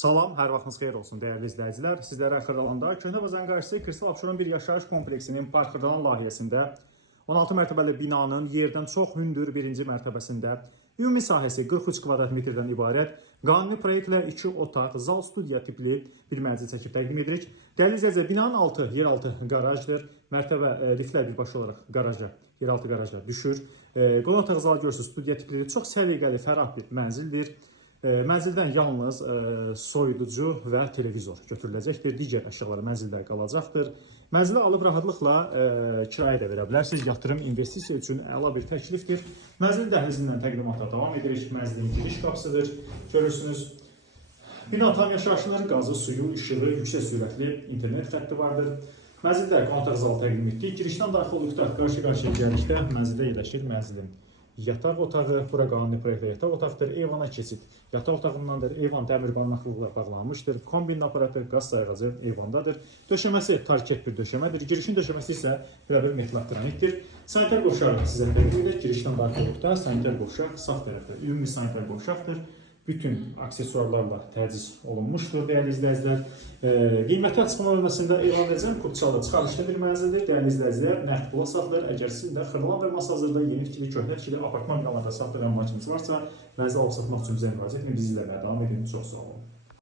Salam, hər vaxtınız xeyir olsun dəyərli izləyicilər. Sizlərə Xırdalanda Köhnə Bazarın qarşısı Kristal Abşeron bir yaşayış kompleksinin Park Xırdalan layihəsində 16 mərtəbəli binanın yerdən çox hündür birinci mərtəbəsində ümumi sahəsi 43 kvadrat metrdən ibarət qanuni proyektlə 2 otaq, zal studiya tipli bir mənzil çəkib təqdim edirik. Dəyərli izləyicilər, binanın altı yeraltı qarajdır. Mərtəbə liftlər birbaşa olaraq qaraja, yeraltı qaraja düşür. Qonaq otağı zalı görürsünüz, studiya tiplidir. Çox səliqəli, fərah bir mənzildir. Mənzildən yalnız soyuducu və televizor götürüləcəkdir. Digər əşyalar mənzildə qalacaqdır. Mənzili alıb rahatlıqla kirayə də verə bilərsiniz. Yatırım, investisiya üçün əla bir təklifdir. Mənzilin dəhlizindən təqdimata davam edirik. Mənzilin giriş qapısıdır. Görürsünüz. Bina tam yaşayışlar, qazı, suyu, işığı, yüksək sürətli internet xətti vardır. Mənzildə qonaq otağı zalı təqdim etdik. Girişdən daxil olduqda qarşı-qarşıya gəldikdə mənzildə yerləşir mənzilin yataq otağı, bura qanuni proyektlə yataq otaqdır, eyvana keçid. Yataq otağındandır, eyvan dəmir barmaqlıqla bağlanmışdır, kombin aparatı, qaz sayğacı eyvandadır. Döşəməsi tarket bir döşəmədir, girişin döşəməsi isə belə bir metaloktronikdir. Sanitar qovşağı sizə təqdim edir, girişdən daxil olduqda sanitar qovşaq sağ tərəfdə, ümumi sanitar qovşaqdır. Bütün aksesuarlarla təchiz olunmuşdur, dəyərli izləyicilər. Qiyməti açıqlama bölməsində elan edəcəm, Kurtçalı çıxarışlı bir mənzildir. Dəyərli izləyicilər, nəqd pula satılır. Əgər sizin də Xırdalan və Masazırda yeni fikirli, köhnə fikirli apartman binalarda satılır, amacınız varsa, mənzil alıb satmaq üçün bizə müraciət edin, bizimlə davam edin. Çox sağ olun.